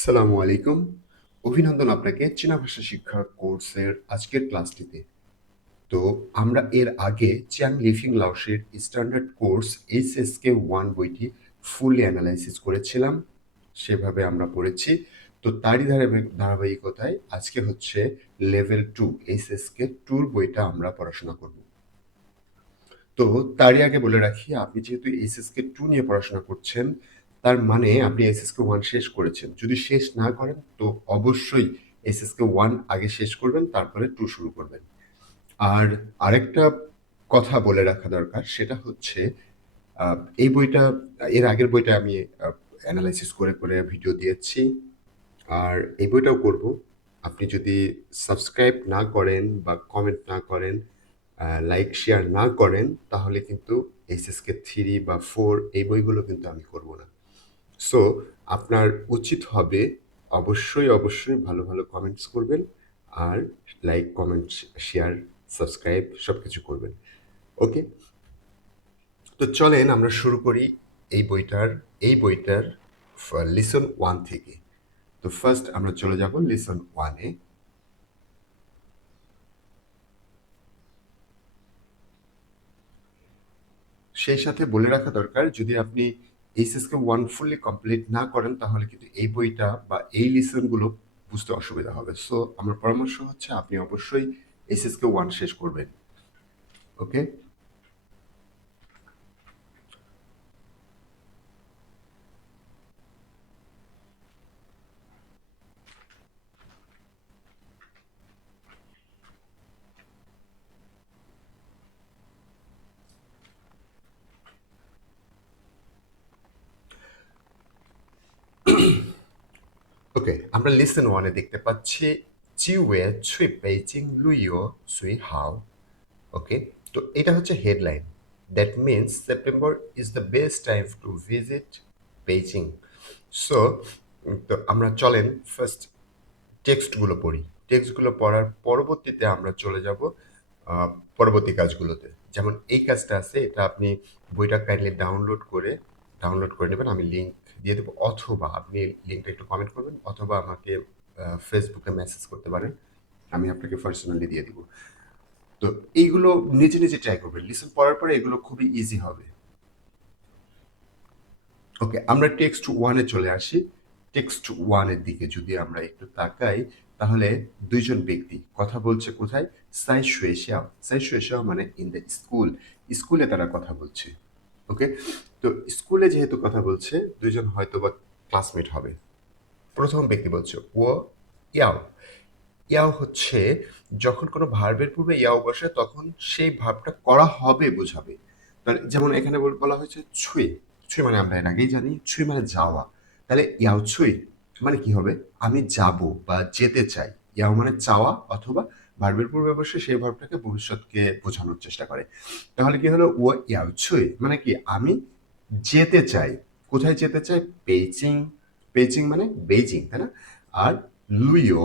আসসালামু আলাইকুম। অভিনন্দন আপনাকে চীনা ভাষা শিক্ষা কোর্সের আজকের ক্লাসটিতে। তো আমরা এর আগে চিয়াং লিফিং লাওসের স্ট্যান্ডার্ড কোর্স এইচএসকে 1 বইটি ফুললি অ্যানালাইসিস করেছিলাম। সেভাবে আমরা পড়েছি। তো তারই ধারাবাহিকতায় আজকে হচ্ছে লেভেল 2 এইচএসকে 2 বইটা আমরা পড়াশোনা করব। তো তারই আগে বলে রাখি, আপনি যেহেতু এইচএসকে 2 নিয়ে পড়াশোনা করছেন, তার মানে আপনি এইচএসকে 1 শেষ করেছেন। যদি শেষ না করেন তো অবশ্যই এইচএসকে 1 আগে শেষ করবেন, তারপরে 2 শুরু করবেন। আর আরেকটা কথা বলে রাখা দরকার, সেটা হচ্ছে এই বইটা, এর আগের বইটা আমি অ্যানালাইসিস করে করে ভিডিও দিয়েছি, আর এই বইটাও করব। আপনি যদি সাবস্ক্রাইব না করেন বা কমেন্ট না করেন, লাইক শেয়ার না করেন, তাহলে কিন্তু এইচএসকে 3 বা 4 এই বইগুলো কিন্তু আমি করব না। সো আপনার উচিত হবে অবশ্যই অবশ্যই ভালো ভালো কমেন্টস করবেন, আর লাইক কমেন্ট শেয়ার সাবস্ক্রাইব সব কিছু করবেন। ওকে, তো চলেন আমরা শুরু করি এই বইটার লিসন 1 থেকে। তো ফার্স্ট আমরা চলে যাব লিসন 1-এ। সেই সাথে বলে রাখা দরকার, যদি আপনি এইচএসকে 1 ফুললি কমপ্লিট না করেন, তাহলে কিন্তু এই বইটা বা এই লিসনগুলো বুঝতে অসুবিধা হবে। সো আমার পরামর্শ হচ্ছে আপনি অবশ্যই এইচএসকে 1 শেষ করবেন। ওকে, ওকে, আমরা লিসন 1-এ দেখতে পাচ্ছি চিউয়ে ছুই বেইজিং লুইও সুই হাও। ওকে, তো এটা হচ্ছে headline. That means September is the best time to visit Beijing. So তো আমরা চলেন ফার্স্ট টেক্সটগুলো পড়ি। টেক্সটগুলো পড়ার পরবর্তীতে আমরা চলে যাব আহ, পরবর্তী কাজগুলোতে। যেমন এই কাজটা আছে, এটা আপনি বইটা কাইন্ডলি ডাউনলোড করে নেবেন। আমি লিঙ্ক দিয়ে দেবো, অথবা আপনি লিঙ্কটা একটু কমেন্ট করবেন, অথবা আমাকে ফেসবুকে মেসেজ করতে পারেন, আমি আপনাকে পার্সোনালি দিয়ে দিব। তো এইগুলো নিজে নিজে ট্রাই করবেন, লিসন পড়ার পরে এগুলো খুবই ইজি হবে। ওকে, আমরা টেক্সট 1-এ চলে আসি। টেক্সট 1-এর দিকে যদি আমরা একটু তাকাই, তাহলে দুইজন ব্যক্তি কথা বলছে কোথায়? সাই শুয়েশাও মানে ইন দ্য স্কুল। স্কুলে তারা কথা বলছে। ওকে, তো স্কুলে যেহেতু কথা বলছে, দুইজন হয়তো বা ক্লাসমেট হবে। প্রথম ব্যক্তি বলছে ও ইয়াও। ইয়াও হচ্ছে যখন কোনো ভার্বের পূর্বে ইয়াও বসে, তখন সেই ভার্বটা করা হবে বোঝাবে। যেমন এখানে বলা হয়েছে ছুঁই। ছুঁই মানে আমরা এর আগেই জানি, ছুঁই মানে যাওয়া। তাহলে ইয়াও ছুঁই মানে কি হবে? আমি যাব বা যেতে চাই। ইয়াও মানে চাওয়া, অথবা ভার্বের পূর্বে বসে সেই ভার্বটাকে ভবিষ্যৎকে বোঝানোর চেষ্টা করে। তাহলে কি হলো? ও ইয়াও ছুঁই মানে কি? আমি যেতে চাই। কোথায় যেতে চাই? বেইজিং। বেইজিং মানে বেইজিং, তাই না? আর লুইও,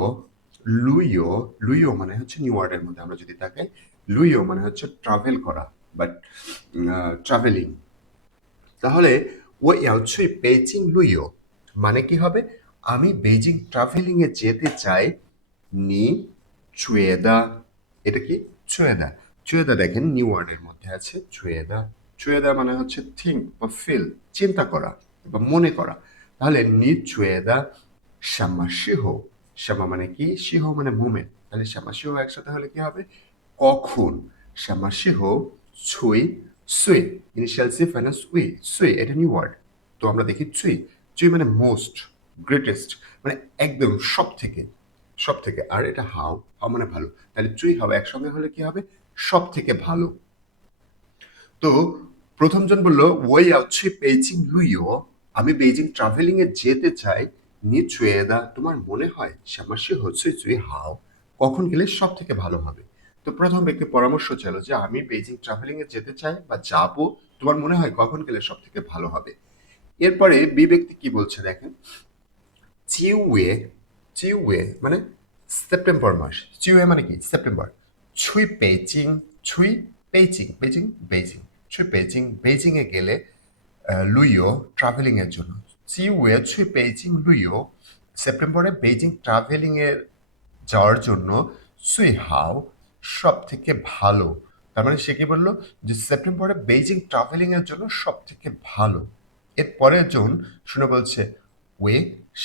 লুইও, লুইও মানে হচ্ছে নিউ ওয়ার্ডের মধ্যে আমরা যদি তাকাই, লুইও মানে হচ্ছে ট্রাভেল করা, বাট ট্রাভেলিং। তাহলে ও ইয়াওছুই বেইজিং লুইও মানে কি হবে? আমি বেইজিং ট্রাভেলিং এ যেতে চাই। নি চুয়েদা। এটা কি? চুয়েদা। চুয়েদা দেখেন নিউ ওয়ার্ডের মধ্যে আছে চুয়েদা। চুয়েদা মানে হচ্ছে থিঙ্ক বা ফিল, চিন্তা করা বা মনে করা। তাহলে নি চুয়েদা শ্যামা সিহ। শ্যামা মানে কি? সিহ মানে মুভমেন্ট। তাহলে শ্যামা সিহ একসাথে হলে কি হবে? কখন? শ্যামা সিহ ছুই সুই। ইনিশিয়াল সি ফাইনাল সুই। সুই এটা নিউ ওয়ার্ড। তো আমরা দেখি চুই। চুই মানে মোস্ট, গ্রেটেস্ট, মানে একদম সব থেকে, সব থেকে। আর এটা হাও, হাও মানে ভালো। তাহলে চুই হাও একসঙ্গে হলে কি হবে? সব থেকে ভালো। তো প্রথমজন বলল ওই আছি বেইজিং লুইও, আমি বেইজিং ট্রাভেলিং এ যেতে চাই। নি চুয়েদা তোমার মনে হয় শ্যামাসি হচ্ছে চুই হাও, কখন গেলে সব থেকে ভালো হবে? তো প্রথম ব্যক্তি পরামর্শ চাইলো যে আমি বেইজিং ট্রাভেলিং এ যেতে চাই বা যাবো, তোমার মনে হয় কখন গেলে সব থেকে ভালো হবে? এরপরে বি ব্যক্তি কি বলছে দেখেন, চিউয়ে, চিউয়ে মানে সেপ্টেম্বর মাস। চিউয়ে মানে কি? সেপ্টেম্বর। ছুই বেইজিং, ছুই বেইজিং, বেইজিং বেইজিং, ছুই বেইজিং, বেইজিং এ গেলে লুইও ট্রাভেলিং এর জন্য। চিউয়ে ছুই বেইজিং লুইও, সেপ্টেম্বরে বেইজিং ট্রাভেলিং এর যাওয়ার জন্য সুই হাও সব থেকে ভালো। তার মানে সে কি বললো যে সেপ্টেম্বরে বেইজিং ট্রাভেলিং এর জন্য সব থেকে ভালো। এর পরের জন শুনে বলছে ওয়ে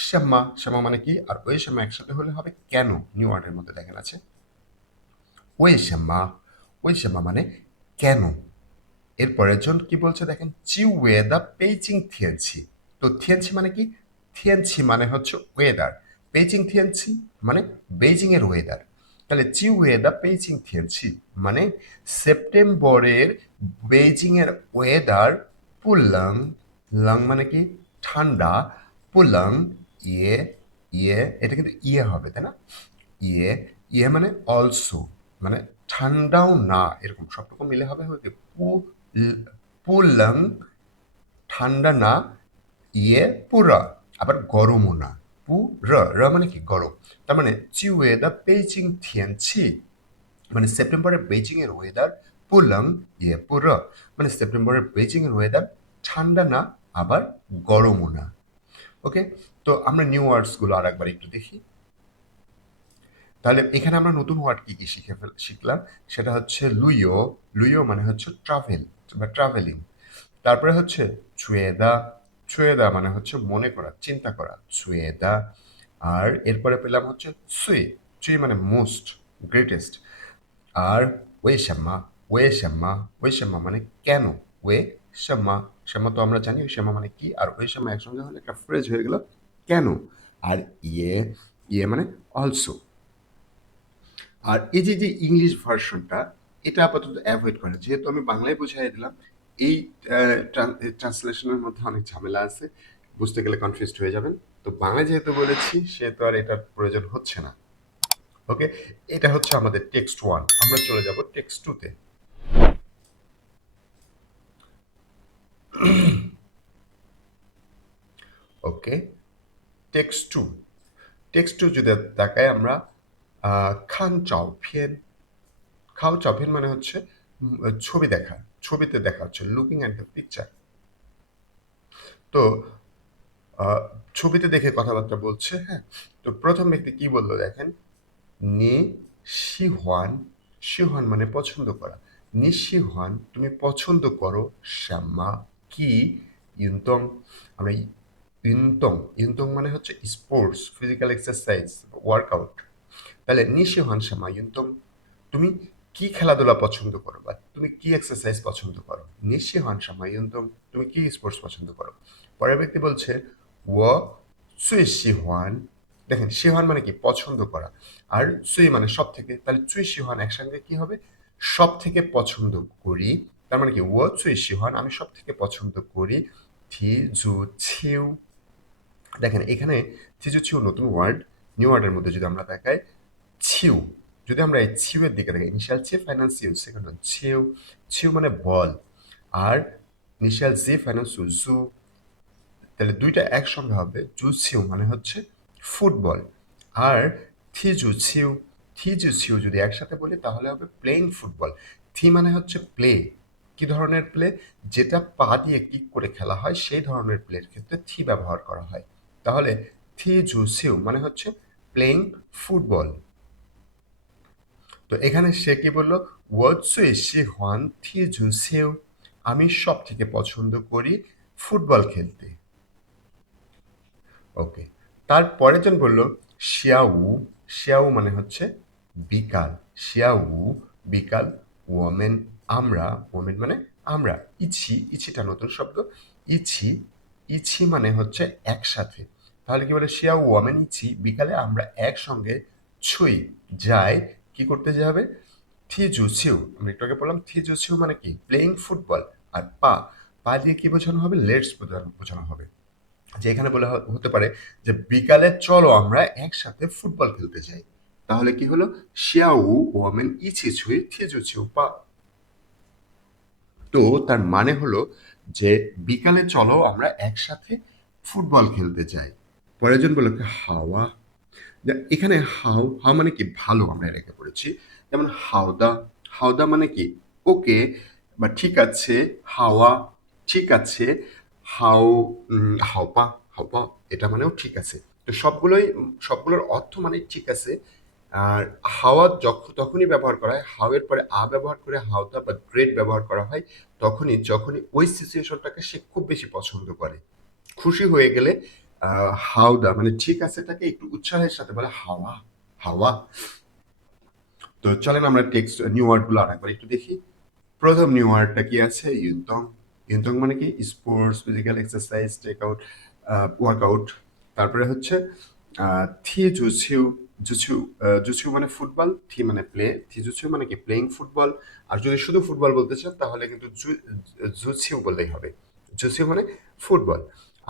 শ্যামা, শ্যামা মানে কি, আর ওয়ে শ্যামা একসাথে হলে হবে কেন। নিউ ওয়ার্ডের মধ্যে দেখেন আছে ওয়ে শ্যামা, ওয়ে শ্যামা মানে কেন। এর পরের জন কি বলছে দেখেন চি ওয়েদা পেইচিং থিয়েনছি। তো থিয়েনছি মানে কি, থিয়েনছি মানে হচ্ছে ওয়েদার, পেইচিং থিয়েনছি মানে বেইজিং এর ওয়েদার। তাহলে চি ওয়েদা পেইচিং থিয়েনছি মানে সেপ্টেম্বরের বেইজিং এর ওয়েদার পুলং, লং মানে কি ঠান্ডা, পুলং ইয়ে, ইয়ে এটা কিন্তু ইয়ে হবে তাই না, ইয়ে, ইয়ে মানে অলসো, মানে ঠান্ডাও না, এরকম সব রকম মিলে হবে হবে কি পুলং ঠান্ডা না, ইয়ে পুরা আবার গরমও না, পু র র মানে কি গরম। তার মানে চিউয়ে দা বেইজিং থিয়েনছি মানে সেপ্টেম্বরের বেইজিং এর ওয়েদার পুলং ইয়ে পুর, মানে সেপ্টেম্বরের বেইজিং এর ওয়েদার ঠান্ডা না আবার গরমও না। ওকে, তো আমরা নিউ ওয়ার্ডস গুলো আর একবার একটু দেখি। তাহলে এখানে আমরা নতুন ওয়ার্ড কি কি শিখলাম, সেটা হচ্ছে লুইও, লুইও মানে হচ্ছে ট্রাভেল বা ট্রাভেলিং। তারপরে হচ্ছে চুয়েদা, চুয়েদা মানে হচ্ছে মনে করা চিন্তা করা চুয়েদা। আর এরপরে পেলাম হচ্ছে সুই, চুই মানে মোস্ট গ্রেটেস্ট। আর ওয়ে শ্যামা, ওয়ে শ্যামা, ওয়ে শ্যামা মানে কেন, ওয়ে শ্যামা, শ্যামা তো আমরা জানি ওই শ্যামা মানে কি, আর ওই শ্যামা একসঙ্গে হলে একটা ফ্রেজ হয়ে গেল কেন। আর ইয়ে, ইয়ে মানে অলসো। আর এই যে যে ইংলিশ ভার্সনটা, এটা আপাতত অ্যাভয়েড করে, যেহেতু আমি বাংলায় বুঝাই দিলাম। এই ট্রান্সলেশনের মধ্যে অনেক ঝামেলা আছে, বুঝতে গেলে কনফিউজড হয়ে যাবেন। তো বাংলা যেহেতু বলেছি সেহেতু আর এটার প্রয়োজন হচ্ছে না। ওকে, এটা হচ্ছে আমাদের টেক্সট 1। আমরা চলে যাব টেক্সট 2 তে। ওকে, টেক্সট 2, টেক্সট 2 যদি তাকাই আমরা খান চাওফিয়েন, খাও চাওফিয়েন মানে হচ্ছে ছবি দেখা, ছবিতে দেখা হচ্ছে লুকিং অ্যাট দ্য পিকচার। তো ছবিতে দেখে কথাবার্তা বলছে। হ্যাঁ, তো প্রথম ব্যক্তি কি বললো দেখেন, নি শিহান, শিহান মানে পছন্দ করা, নি শিহান তুমি পছন্দ করো, শ্যামা কি, ইউনতং, আমরা ইউনতং, ইউনতং মানে হচ্ছে স্পোর্টস ফিজিক্যাল এক্সারসাইজ ওয়ার্কআউট। তাহলে নি শিহান শ্যামা ইউনতং, তুমি কি খেলাধুলা পছন্দ করো বা তুমি কি এক্সারসাইজ পছন্দ করো, নি শিহান শ্যামা ইউনতং তুমি কি স্পোর্টস পছন্দ করো। পরের ব্যক্তি বলছে ও সুই শিহান, দেখেন শিহান মানে কি পছন্দ করা, আর সুই মানে সব থেকে, তাহলে চুই শিহান একসঙ্গে কি হবে সব থেকে পছন্দ করি। তার মানে কি ও চুই শিহান আমি সব থেকে পছন্দ করি থি জু ছিউ। দেখেন এখানে থি জু ছিউ নতুন ওয়ার্ড, নিউ ওয়ার্ডের মধ্যে যদি আমরা দেখাই ছিউ, যদি আমরা এই ছিউ এর দিকে দেখি ইনিশিয়াল ছি ফাইনাল সিউ, সেকেন্ড ছিউ, ছিউ মানে বল, আর ইনিশিয়াল জি ফাইনাল সু জু, তাহলে দুইটা একসঙ্গে হবে জুছিউ মানে হচ্ছে ফুটবল। আর থিজুছিউ, থিজুছিউ যদি একসাথে বলি তাহলে হবে প্লেইং ফুটবল। থি মানে হচ্ছে প্লে, কি ধরনের প্লে, যেটা পা দিয়ে কিক করে খেলা হয় সেই ধরনের প্লের ক্ষেত্রে থি ব্যবহার করা হয়। তাহলে থিজুছিউ মানে হচ্ছে প্লেইং ফুটবল। তো এখানে সে কি বললো, ও চুই শিহান থিজুছিউ আমি সব থেকে পছন্দ করি ফুটবল খেলতে। ওকে, তারপরে জন বলল শিয়াউ, শিয়াউ মানে হচ্ছে বিকাল, শিয়াউ বিকাল, ওমেন আমরা, ওমেন মানে আমরা, ইছি, ইছিটা নতুন শব্দ, ইছি, ইছি মানে হচ্ছে একসাথে। তাহলে কি বলে শিয়াউ ওমেন ইছি বিকালে আমরা একসঙ্গে ছুই যাই, কি করতে যাবে থিজুছিউ, আমি একটু আগে বললাম থিজুছিউ মানে কি প্লেইং ফুটবল। আর পা, পা দিয়ে কি বোঝানো হবে লেটস বোঝানো হবে, যে এখানে বলে হতে পারে যে বিকালে চলো আমরা একসাথে ফুটবল খেলতে যাই। তাহলে কি হলো শিয়াউ ওমেন ইছি ছুই থিজু ছিউ পা। তো তার মানে হলো যে বিকালে চলো আমরা একসাথে ফুটবল খেলতে যাই। পরের জন বললো কি হাওয়া, এখানে হাউ, হাউ মানে কি ভালো, আমরা রেখে পড়েছি। যেমন হাওদা, হাওদা মানে কি ওকে বা ঠিক আছে, হাওয়া ঠিক আছে, হাও হাওপা, হাওপা এটা মানেও ঠিক আছে। তো তো সবগুলোর অর্থ মানে ঠিক আছে। আর হাওয়া তখনই ব্যবহার করা হয়, হাওয়ের পরে ব্যবহার করে হাওদা বা গ্রেট ব্যবহার করা হয় যখনই ওই সিচুয়েশনটাকে সে খুব বেশি পছন্দ করে। খুশি হয়ে গেলে হাওদা মানে ঠিক আছেটাকে একটু উৎসাহের সাথে বলে হাওয়া, হাওয়া। তো চলেন আমরা টেক্সট নিউ ওয়ার্ডগুলো আরেকবার একটু দেখি। প্রথম নিউ ওয়ার্ডটা কি আছে? ইউনতং। ইউনতং মানে কি? Sports, physical exercise, workout. তারপরে হচ্ছে থি জুছিউ। জুছিউ মানে ফুটবল, থি মানে প্লে, থি জুছিউ মানে কি? Playing football. আর যদি শুধু ফুটবল বলতে চান তাহলে কিন্তু জুছিউ বললেই হবে। জুছিউ মানে ফুটবল।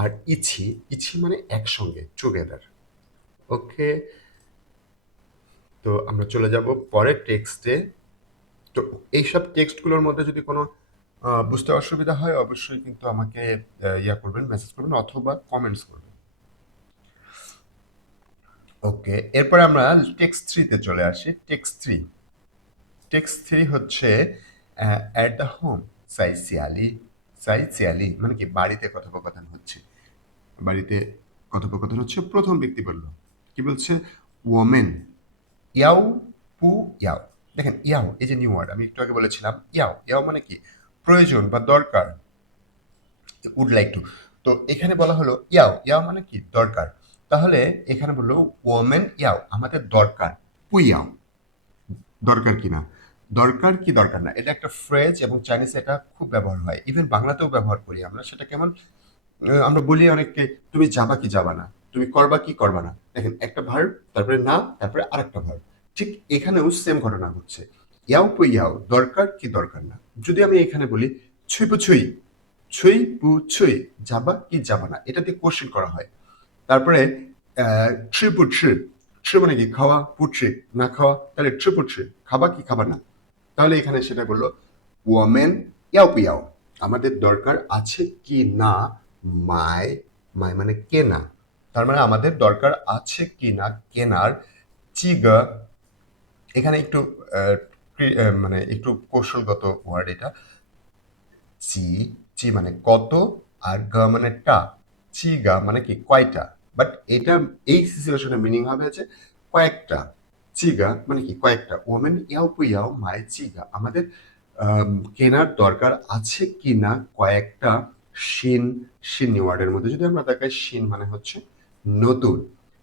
আর ইছি, ইছি মানে একসঙ্গে, টুগেদার। ওকে, তো আমরা চলে যাব পরের টেক্সটে। তো এইসব টেক্সটগুলোর মধ্যে যদি কোনো বুঝতে অসুবিধা হয় অবশ্যই কিন্তু আমাকে করবেন, মেসেজ করবেন অথবা কমেন্টস করবেন। ওকে, এরপরে আমরা টেক্সট থ্রিতে চলে আসি। টেক্সট থ্রি হচ্ছে অ্যাট দ্য হোম সাই সিয়ালি মানে কি? বাড়িতে কথোপকথন হচ্ছে। বাড়িতে কথোপকথন হচ্ছে। প্রথম ব্যক্তি বলল, কি বলছে? ওমেন ইয়াও পু ইয়াও। দেখেন ইয়াও, এই যে নিউ ওয়ার্ড আমি একটু আগে বলেছিলাম, ইয়াও ইয়াও মানে কি? প্রয়োজন বা দরকার, উড লাইক টু। তো এখানে বলা হলো ইয়াও ইয়াও মানে কি? দরকার। তাহলে এখানে বললো ওমেন ইয়াও, আমাদের দরকার। পুইয়াও, দরকার কি না? দরকার কি দরকার না, এটা একটা ফ্রেজ এবং চাইনিজে এটা খুব ব্যবহার হয়, ইভেন বাংলাতেও ব্যবহার করি আমরা। সেটা কেমন? আমরা বলি অনেককে, তুমি যাবা কি যাবা না, তুমি করবা কি করবা না। দেখেন, একটা ভার্ব, তারপরে না, তারপরে আরেকটা ভার্ব। ঠিক এখানেও সেম ঘটনা ঘটছে। ইয়াও পু ইয়াও, দরকার কি দরকার না। যদি আমি এখানে বলি ছুই পু ছুই, ছুই পু ছুই, যাবা কি যাবা না, এটা দিয়ে কোশ্চেন করা হয়। তারপরে ট্রি পু ট্রি, ট্রি মানে কি? খাওয়া, পুট্রি না খাওয়া, তাহলে ট্রি পু ট্রি, খাবা কি খাবা না। তাহলে এখানে সেটা বললো ওমেন ইয়াও পু ইয়াও, আমাদের দরকার আছে কি না। মাই, মাই মানে কেনা, তার মানে আমাদের দরকার আছে কি না কেনার। চিগা, এখানে একটু মানে একটু কৌশলগত ওয়ার্ড এটা। চি, চি মানে কত, আর গা মানে টা। চিগা মানে কি? কয়টা। বাট এটা এই সিচুয়েশনে মিনিং হবে যে কয়েকটা। চিগা মানে কি? কয়েকটা। ওমেন ইয়াও পু ইয়াও মাই চিগা, আমাদের কেনার দরকার আছে কি না কয়েকটা। শিন, শিন ওয়ার্ডের মধ্যে যদি আমরা দেখাই, শিন মানে হচ্ছে নতুন।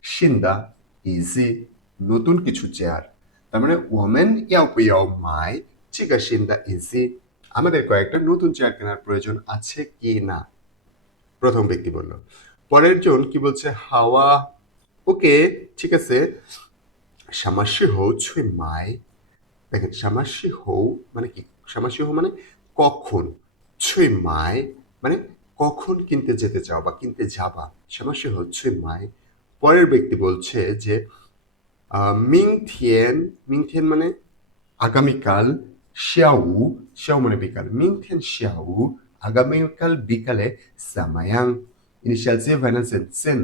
শিন্দা ইজি, নতুন কিছু চেয়ার। তার মানে ওমেন ইয়াও পু ইয়াও মাই চিগা শিন্দা ইজি, আমাদের কয়েকটা নতুন চেয়ার কেনার প্রয়োজন আছে কি না। প্রথম ব্যক্তি বলল। পরের জন কি বলছে? হাওয়া। ওকে, ঠিক আছে। সামাসি হৌ ছুই মাই, দেখেন সামাসি হৌ মানে কি? সামাসি হৌ মানে কখন। ছুই মাই মানে কখন কিনতে যেতে চাও বা কিনতে যাবা। সামাসি হৌ ছুই মাই। পরের ব্যক্তি বলছে যে মিংথিয়েন, মিংথিয়েন মানে আগামীকাল। শিয়াউ, শিয়াউ মানে বিকাল। মিংথিয়েন শিয়াউ, আগামীকাল বিকালে। সামায়াং, ইনিশিয়াল সে ফাইনাল সেন, সেন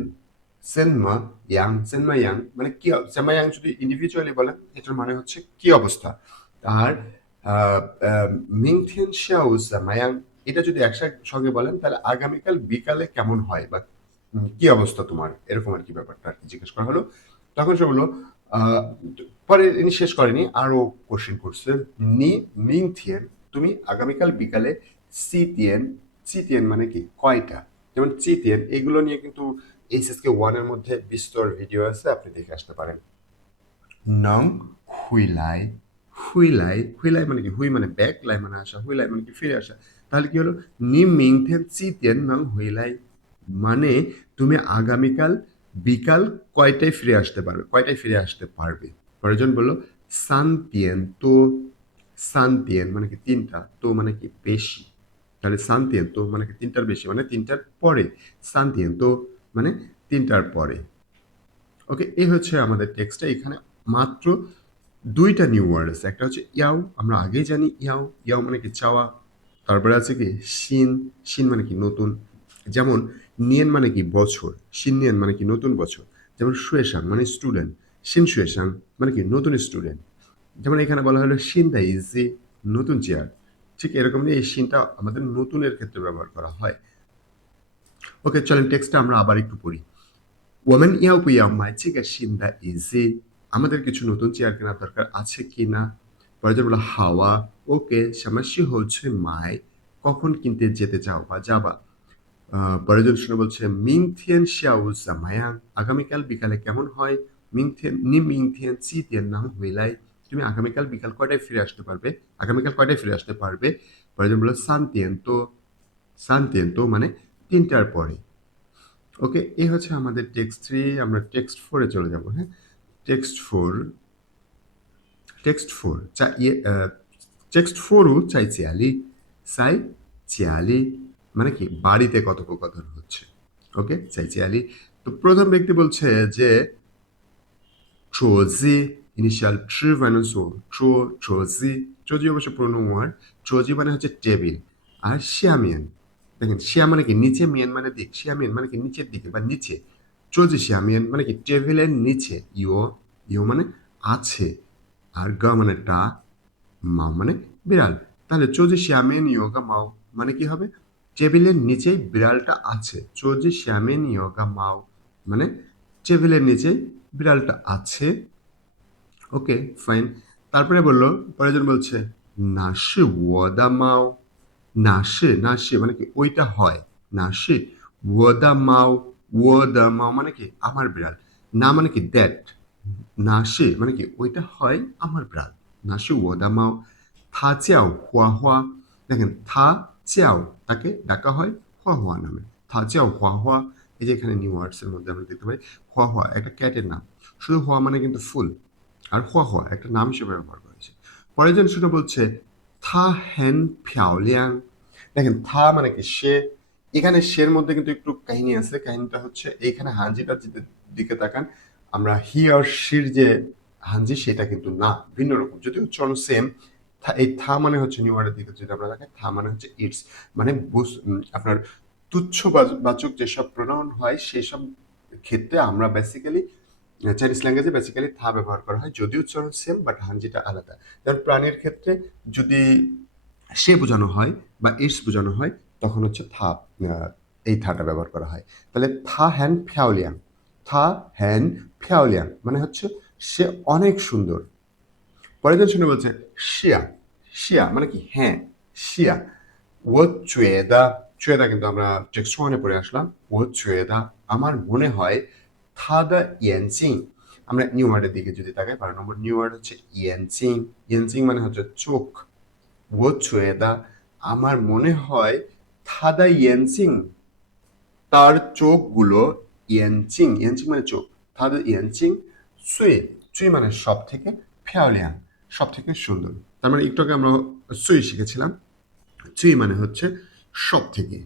সেনমা ইয়াং, সেনমা ইয়াং মানে কি? সেমায়াং যদি ইন্ডিভিজুয়ালি বলেন এটার মানে হচ্ছে কি অবস্থা। আর মিংথিয়েন শিয়াউ সামায়াং, এটা যদি একসঙ্গে বলেন তাহলে আগামীকাল বিকালে কেমন হয় বা কি অবস্থা তোমার, এরকম আর কি ব্যাপারটা আর কি জিজ্ঞেস করা হলো। তখন সে বললো আহ, পরে ইনি শেষ করেনি, আরো কোশ্চেন করছে। নি মিংথিয়েন, তুমি আগামীকাল বিকালে। সিতিয়েন, সিতিয়েন মানে কি? কয়টা। যেমন চিতিয়েন, এগুলো নিয়ে কিন্তু এইচএসকে 1 এর মধ্যে বিস্তর ভিডিও আছে, আপনি দেখে আসতে পারেন। নং হুইলাই, হুইলাই, হুইলাই মানে কি? হুই মানে ব্যাক, লাই মানে আসা, হুইলাই মানে কি? ফিরে আসা। তাহলে কি হলো? নি মিংথেন চিতেন নং হুইলাই, মানে তুমি আগামীকাল বিকাল কয়টায় ফিরে আসতে পারবে, কয়টায় ফিরে আসতে পারবে। পরেরজন বললো সান্তিয়ান তো, সান্তিয়ান মানে কি? তিনটা, তো মানে কি? বেশি। তাহলে সান্তিয়ান তো মানে কি? তিনটার বেশি মানে তিনটার পরে। সান্তিয়ান তো মানে তিনটার পরে। ওকে, এই হচ্ছে আমাদের টেক্সটটা। এখানে মাত্র দুইটা নিউ ওয়ার্ড আছে। একটা হচ্ছে ইয়াও, আমরা আগেই জানি ইয়াও, ইয়াও মানে কি? চাওয়া। তারপরে আছে কি? শিন, শিন মানে কি? নতুন। যেমন নিয়েন মানে কি? বছর, শিন নিয়েন মানে কি? নতুন বছর। যেমন শুয়েশাং মানে স্টুডেন্ট, শিন শুয়েশাং মানে কি? নতুন স্টুডেন্ট। যেমন এখানে বলা হলো শিন দা ইজি, নতুন চেয়ার। ঠিক এরকম এই শিনটা আমাদের নতুনের ক্ষেত্রে ব্যবহার করা হয়। ওকে, চলেন টেক্সটটা আমরা আবার একটু পড়ি। 我们要不要买这个新的椅子 আমাদের কিছু নতুন চেয়ার কেনার দরকার আছে কি না পরের বলল হাওয়া ওকে 什么时候去买 কখন কিনতে যেতে চাও বা যাবা পরের জন শুনে বলছে 明天下午怎么样 আগামীকাল বিকালে কেমন হয় 明天几点能回来 তুমি আগামীকাল বিকাল কয়টায় ফিরে আসতে পারবে আগামীকাল কয়টায় ফিরে আসতে পারবে পরের জন বলল 3点মানে 3টার পরে ওকে এই হচ্ছে আমাদের টেক্সট 3 আমরা টেক্সট 4 এ চলে যাব হ্যাঁ টেক্সট 4 টেক্সট 4 ও চাই চিয়ালি মানে কি বাড়িতে কথোপকথন হচ্ছে ওকে চাই চিয়ালি তো প্রথম ব্যক্তি বলছে যে 桌子 ইনিশিয়াল 吃饭的时候桌子অবশ্য পুরনো ওয়ার্ড 桌子মানে হচ্ছে টেবিল আর 下面 দেখেন 下 মানে কি নিচে মিয়ান মানে দিক 下面মানে কি নিচের দিকে বা নিচে 桌子下面মানে কি টেবিলের নিচে ইও মানে আছে আর গা মানে টা মা মানে বিড়াল তাহলে 桌子下面有个猫 মানে কি হবে টেবিলের নিচেই বিড়ালটা আছে 桌子下面有个猫 মানে টেবিলের নিচেই বিড়ালটা আছে ওকে ফাইন তারপরে বললো পরেরজন বলছে 那是我的猫 না সে মানে কি ওইটা হয় না সে 我的猫 মানে কি আমার বিড়াল না মানে কি দ্যাট না সে মানে কি ওইটা হয় আমার বিড়াল না সে 我的猫 থা চাও হুয়া হুয়া দেখেন থা চাও তাকে ডাকা হয় হুয়া হুয়া নামে থা চাও হুয়া হুয়া এই যে এখানে নিউ ওয়ার্ডস এর মধ্যে আমরা দেখতে পাই হুয়া হুয়া একটা ক্যাটের নাম শুধু হুয়া মানে কিন্তু ফুল আর হুয়া হুয়া একটা নাম হিসেবে ব্যবহার করেছে পরের জন শুনে বলছে থা হ্যান ফিয়াওলিয়াং দেখেন থা মানে কি সে এখানে সের মধ্যে কিন্তু একটু কাহিনী আছে কাহিনীটা হচ্ছে এইখানে হাঞ্জিটার দিকে তাকান আমরা হি আর শির যে হাঞ্জি সেটা কিন্তু না ভিন্ন রকম যদি উচ্চারণ সেম এই থা মানে হচ্ছে নিউ ওয়ার্ডের দিকে যদি আমরা দেখেন থা মানে হচ্ছে ইটস মানে আপনার তুচ্ছ বাচক যেসব প্রোনাউন হয় সেই সব ক্ষেত্রে আমরা বেসিক্যালি চাইনিজ ল্যাঙ্গুয়েজে বেসিক্যালি থা ব্যবহার করা হয় যদিও উচ্চারণ সেম বাট হাঞ্জিটা আলাদা যেমন প্রাণীর ক্ষেত্রে যদি সে বোঝানো হয় বা ইটস বোঝানো হয় তখন হচ্ছে থা এই থাটা ব্যবহার করা হয় তাহলে থা হ্যান ফিয়াওলিয়াং মানে হচ্ছে সে অনেক সুন্দর পরের জন শুনে বলছে শিয়া মানে কি হ্যাঁ শিয়া ও চুয়েদা কিন্তু আমরা টেক্সট ওয়ানে পড়ে আসলাম ও চুয়েদা আমার মনে হয় থাদা ইয়ানচিং আমরা নিউ ওয়ার্ডের দিকে যদি তাকাই 12 নম্বর নিউ ওয়ার্ড হচ্ছে ইয়ানচিং মানে হচ্ছে চোখ ও চুয়েদা আমার মনে হয় থাদা ইয়ানচিং তার চোখগুলো ইয়ানচিং মানে চোখ থাদা ইয়ানচিং চুই মানে সব থেকে ফিয়াওলিয়াং সব থেকে সুন্দর তার মানে একটু আগে আমরা চুই শিখেছিলাম চুই মানে হচ্ছে সব থেকে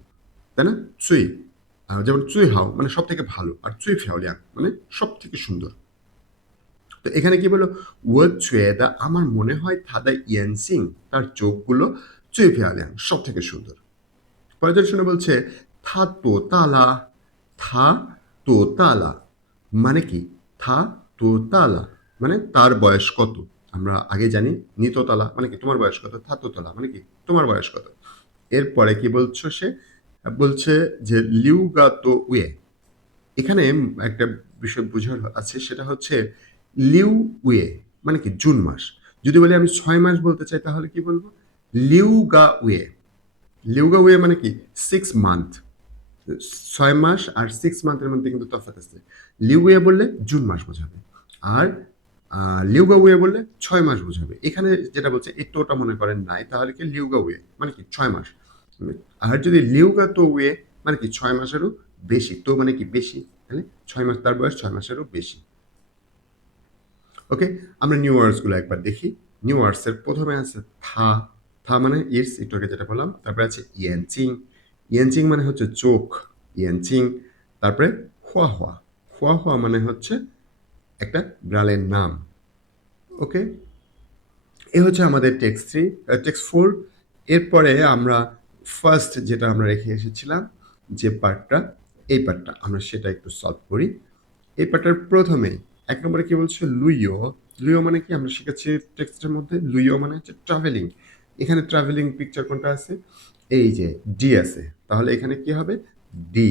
তাই না চুই যেমন চুই হাও মানে সব থেকে ভালো আর চুই ফিয়াওলিয়াং মানে সব থেকে সুন্দর তো এখানে কি বললো ও চুয়েদা আমার মনে হয় থাদা ইয়ানসিং তার চোখগুলো চুই ফিয়াওলিয়াং সব থেকে সুন্দর পরের শুনে বলছে থা তো তালা মানে কি থা তো তালা মানে তার বয়স কত আমরা আগে জানি নিততলা মানে কি তোমার বয়স কত থা তো তালা মানে কি তোমার বয়স কত এরপরে কি বলছো সে বলছে যে লিউগা তো উয়ে এখানে একটা বিষয় বোঝার আছে সেটা হচ্ছে লিউ উয়ে মানে কি জুন মাস যদি বলি আমি 6 মাস বলতে চাই তাহলে কি বলবো লিউগা উয়ে মানে কি 6 মান্থ 6 মাস আর 6 মান্থের মধ্যে কিন্তু তফাৎ আছে লিউয়ে বললে জুন মাস বোঝাবে আর লিউগা ওয়ে বললে 6 মাস বোঝাবে এখানে যেটা বলছে এই টোটা মনে করেন নাই তাহলে কি লিউগা ওয়ে মানে কি 6 মাস আর যদি লিউগা তো ওয়ে মানে কি 6 মাসেরও বেশি তো মানে কি বেশি তাহলে 6 মাস তার বয়স 6 মাসেরও বেশি ওকে আমরা নিউ ওয়ার্ডস গুলো একবার দেখি নিউ ওয়ার্ডস এর প্রথমে আছে থা মানে ইটস একটু আগে যেটা বললাম তারপরে আছে ইয়ানচিং মানে হচ্ছে চোখ ইয়ানচিং তারপরে হুয়া মানে হচ্ছে একটা বিড়ালের নাম ওকে এ হচ্ছে আমাদের টেক্সট 4 এরপরে আমরা ফার্স্ট যেটা আমরা রেখে এসেছিলাম যে পার্টটা এই পার্টটা আমরা সেটা একটু সলভ করি এই পার্টটার প্রথমে 1 নম্বরে কি বলছে লুইও মানে কি আমরা শিখেছি টেক্সটের মধ্যে লুইও মানে হচ্ছে ট্রাভেলিং এখানে ট্রাভেলিং পিকচার কোনটা আছে এই যে ডি আছে তাহলে এখানে কি হবে ডি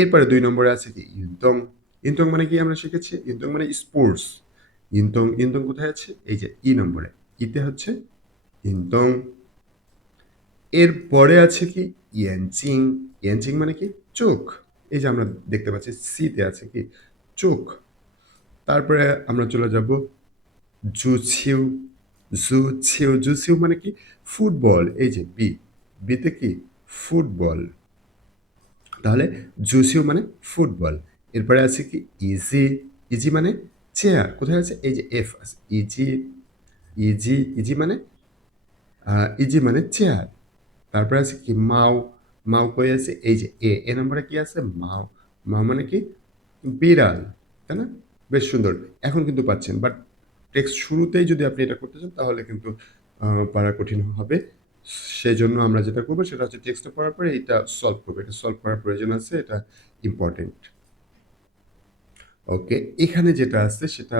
এরপরে 2 নম্বরে আছে কি ইন্তং। ইন্তং মানে কি আমরা শিখেছি? ইন্তং মানে স্পোর্টস। ইন্তং ইন্তং কোথায় আছে? এই যে নম্বরে। ইতে হচ্ছে ইন্তং। এরপরে আছে কি ইয়ানচিং। ইয়ানচিং মানে কি চোখ। এই যে আমরা দেখতে পাচ্ছি সিতে আছে কি চোখ। তারপরে আমরা চলে যাব জুছিউ। জুছিউ জুছিউ মানে কি ফুটবল। এই যে বিতে কি ফুটবল। তাহলে জুসিও মানে ফুটবল। এরপরে আছে কি ইজি। ইজি মানে চেয়ার। কোথায় আছে? এই যে এফ আছে। ইজি ইজি মানে ইজি মানে চেয়ার। তারপরে আছে কি মাও। মাও কই আছে? এই যে এ নম্বরে কি আছে? মাও। মাও মানে কি বিড়াল, তাই না? বেশ সুন্দর। এখন কিন্তু পাচ্ছেন, বাট টেক্সট শুরুতেই যদি আপনি এটা করতে চান তাহলে কিন্তু পারা কঠিন হবে। সেজন্য আমরা যেটা করবো সেটা হচ্ছে টেক্সটটা পড়ার পরে এটা সলভ করবো। এটা সলভ করার প্রয়োজন আছে, এটা ইম্পর্টেন্ট। ওকে, এখানে যেটা আছে সেটা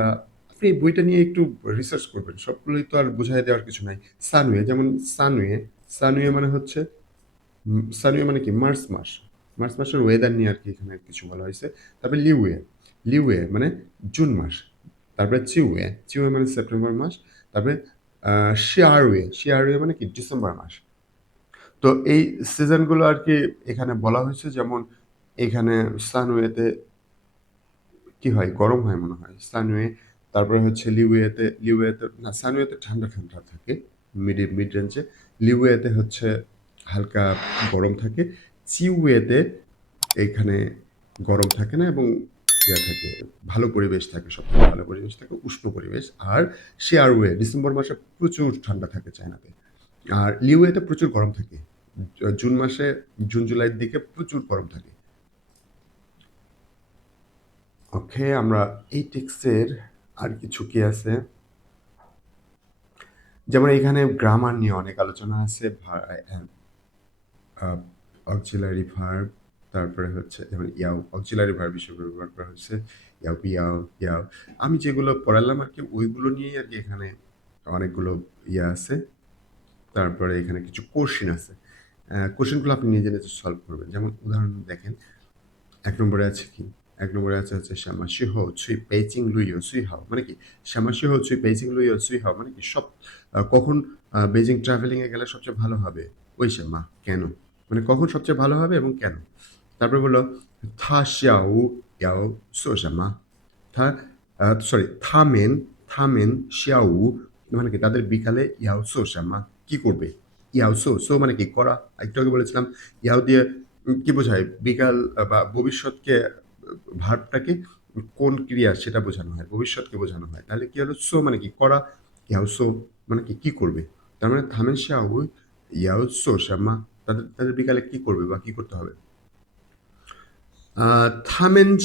আপনি এই বইটা নিয়ে একটু রিসার্চ করবেন। সবগুলোই তো আর বুঝাই দেওয়ার কিছু নাই। সানওয়ে, যেমন সানওয়ে। সানওয়ে মানে হচ্ছে সানওয়ে মানে কি মার্চ মাস। মার্চ মাসের ওয়েদার নিয়ে আর কি এখানে কিছু বলা হয়েছে। তারপরে লিওয়ে। লিওয়ে মানে জুন মাস। তারপরে চিউয়ে। চিউয়ে মানে সেপ্টেম্বর মাস। তারপরে শিয়ারওয়ে। শিয়ারওয়ে মানে কি ডিসেম্বর মাস। তো এই সিজনগুলো আর কি এখানে বলা হয়েছে। যেমন এখানে সানওয়েতে কি হয়? গরম হয় মনে হয় সানওয়ে। তারপরে হচ্ছে লিওয়েতে না, সানওয়েতে ঠান্ডা ঠান্ডা থাকে মিড রেঞ্জে। লিওয়েতে হচ্ছে হালকা গরম থাকে। চিউয়েতে এইখানে গরম থাকে না এবং ইয়া থাকে, ভালো পরিবেশ থাকে, সবথেকে ভালো পরিবেশ থাকে, উষ্ণ পরিবেশ। আর শিয়ারওয়ে ডিসেম্বর মাসে প্রচুর ঠান্ডা থাকে চায়নাতে। আর লিওয়েতে প্রচুর গরম থাকে। জুন মাসে, জুন জুলাইয়ের দিকে প্রচুর গরম থাকে। ওকে, আমরা এই টেক্সটের আর কিছু কি আছে? যেমন এখানে গ্রামার নিয়ে অনেক আলোচনা আছে। অক্সিলারি ভার্ব, তারপরে হচ্ছে যেমন ইয়াও অক্সিলারি ভার্ব হিসেবে ব্যবহার করা হচ্ছে। ইয়াও ইয়াও ইয়াও। আমি যেগুলো পড়ালাম আর কি ওইগুলো নিয়েই আর কি এখানে অনেকগুলো ইয়া আছে। তারপরে এখানে কিছু কোশ্চেন আছে। কোশ্চেনগুলো আপনি নিজে নিজে সলভ করবেন। যেমন উদাহরণ দেখেন, ১ নম্বরে আছে কি? ১ নম্বরে আছে সামাসিহো ছুই পেইচিং লুইও সুই হাও মানে কি? সামাসিহো ছুই পেইচিং লুইও সুই হাও মানে কি কখন বেজিং ট্রাভেলিং এ গেলে সবচেয়ে ভালো হবে? ওই মা কেন? মানে কখন সবচেয়ে ভালো হবে এবং কেন? তারপরে বলল থা শিয়াও ইয়াও সো মা। থা সরি থামেন শিয়াও মানে কি তাদের বিকালে ইয়াও সো মা কি করবে? ইয়াও সো মানে কি করা। একটু আগে বলেছিলাম ইয়াও দিয়ে কি বোঝায়? বিকাল বা ভবিষ্যৎকে ভার্বটাকে কোন ক্রিয়া সেটা বোঝানো হয়, ভবিষ্যৎকে বোঝানো হয়। তাহলে কি হলো? সো মানে কি করা। ইয়াও সো মানে কি করবে? তার মানে থামেন শিয়াও ইয়াও সো মা তাদের বিকালে কি করবে বা কি করতে হবে? 他们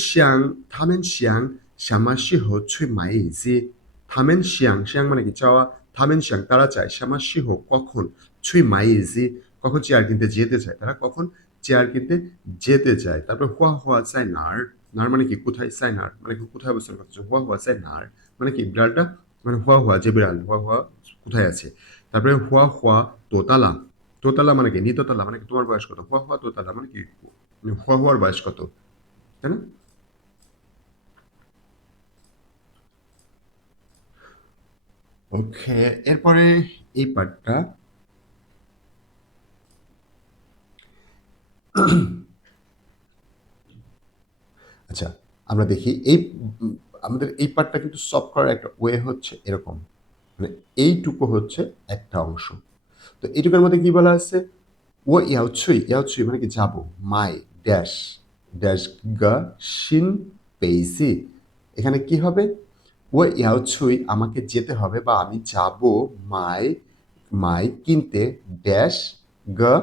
什么时候去买椅子？他们মানে কি চাওয়া। 他们想 তারা চায় 什么时候কখন 去买椅子 কখন চেয়ার কিনতে যেতে চায়। তারা কখন চেয়ার কিনতে যেতে চায়। তারপর হুয়া হুয়া চায় নার। নার মানে কি কোথায়? চায় নার মানে কি কোথায় অবস্থান করতেছে। হুয়া হুয়া চায় নার মানে কি বিড়ালটা, মানে হুয়া হুয়া যে বিড়াল, হুয়া হুয়া কোথায় আছে। তারপরে হুয়া হুয়া দোতলা। দোতলা মানে কি নিততলা মানে কি তোমার বয়স কত। হুয়া হুয়া দোতলা মানে কি হুয়া হুয়ার বয়স কত, তাই না? ওকে, এরপরে এই পার্টটা আচ্ছা, আমরা দেখি আমাদের এই পার্টটা কিন্তু সলভ করার একটা ওয়ে হচ্ছে এরকম। মানে এইটুকু হচ্ছে একটা অংশ। তো এইটুকুর মধ্যে কি বলা আছে? ও ইয়াও ছুই মানে কি যাব। মাই ড্যাশ ড্যাশ গা শিন পেইসি। এখানে কি হবে? ও ইয়াও ছুই আমাকে যেতে হবে বা আমি যাব। মাই মাই কিনতে ড্যাশ গা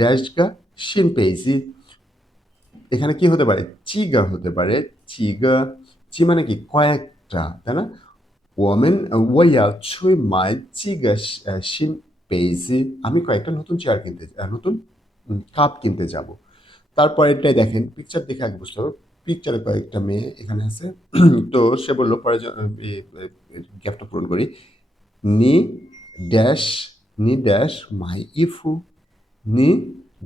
ড্যাশ গা শিন পেইসি। এখানে কি হতে পারে? চিগা হতে পারে। চিগা চি মানে কি কয়েকটা, তাই না? 我要去买这个新杯子 আমি কয়েকটা নতুন চেয়ার কিনতে নতুন কাপ কিনতে যাব। তারপরেরটাই দেখেন, পিকচার দেখে আগে বুঝতে হবে। পিকচারে কয়েকটা মেয়ে এখানে আছে। তো সে বলল পরে গ্যাপটা পূরণ করি। নি ড্যাশ নি ড্যাশ মাই ইফু নি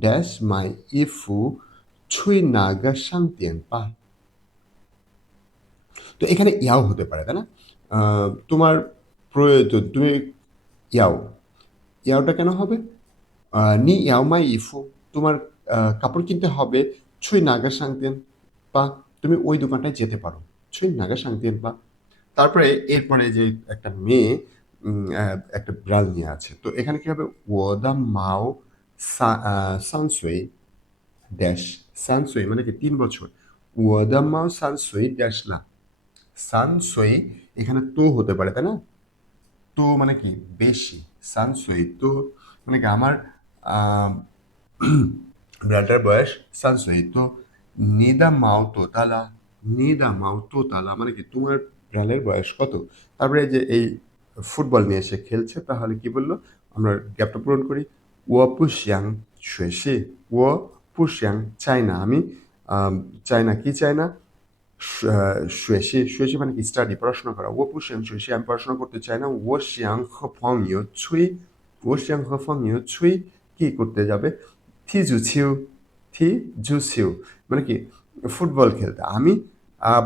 ড্যাশ মাই ইফু ছুঁই নাগা শান্তিয়েন পা। তো এখানে ইয়াও হতে পারে, তাই না? তোমার প্রয়োজন, তুমি ইয়াও, ইয়াওটা কেন হবে? নি ইয়াও মাই ইফু, তোমার কাপড় কিনতে হবে। ছুঁই নাগা শান্তিয়েন পা, তুমি ওই দোকানটায় যেতে পারো। ছুঁই নাগা শান্তিয়েন পা। তারপরে এরপরে যে একটা মেয়ে একটা বিড়াল নিয়ে আছে, তো এখানে কি হবে? ওদা মাও সানসুই ড্যাশ, সানসুই মানে কি 3 বছর। ওদা মাও সানসুই ড্যাশ না, সানসুই এখানে তো হতে পারে, তাই না? তো মানে কি বেশি, সানসুই তো মানে কি আমার আহ, বিড়ালটার বয়স সানসুই তো। নিদা মাও তো তালা, নিদা মাও তো তালা মানে কি তোমার বিড়ালের বয়স কত? তারপরে এই যে এই ফুটবল নিয়ে এসে খেলছে, তাহলে কি বললো? আমরা গ্যাপটা পূরণ করি। ও পুষ্যাং শুয়েশি, ও পুষ্যাং চাই না আমি, চাই না, কি চাই না? শুয়েশি, শুয়েশি মানে কি স্টাডি, পড়াশোনা করা। ও পুষ্যাং শুয়েশি, আমি পড়াশোনা করতে চাই না। ও শিয়াং হ ফংইউ ছুই, ও শিয়াং হ ফংইউ ছুই, কি করতে যাবে? থি জুছিউ, থি জুছিউ মানে কি ফুটবল খেলতে, আমি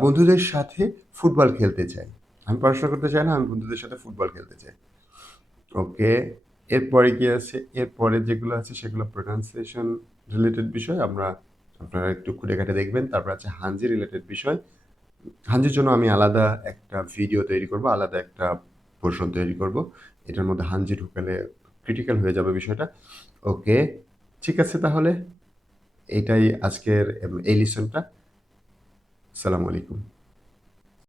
বন্ধুদের সাথে ফুটবল খেলতে চাই। আমি পড়াশোনা করতে চাই না, আমি বন্ধুদের সাথে ফুটবল খেলতে চাই। ওকে, এরপরে কি আছে? এরপরে যেগুলো আছে সেগুলো প্রোনাউন্সিয়েশন রিলেটেড বিষয়, আপনারা একটু খুঁটে খাটে দেখবেন। তারপর আছে হাঞ্জি রিলেটেড বিষয়। হাঞ্জির জন্য আমি আলাদা একটা ভিডিও তৈরি করব, আলাদা একটা পোর্শন তৈরি করব। এটার মধ্যে হাঞ্জি ঢুকালে ক্রিটিক্যাল হয়ে যাবে বিষয়টা। ওকে, ঠিক আছে, তাহলে এটাই আজকের এই লিসনটা। আসসালামু আলাইকুম।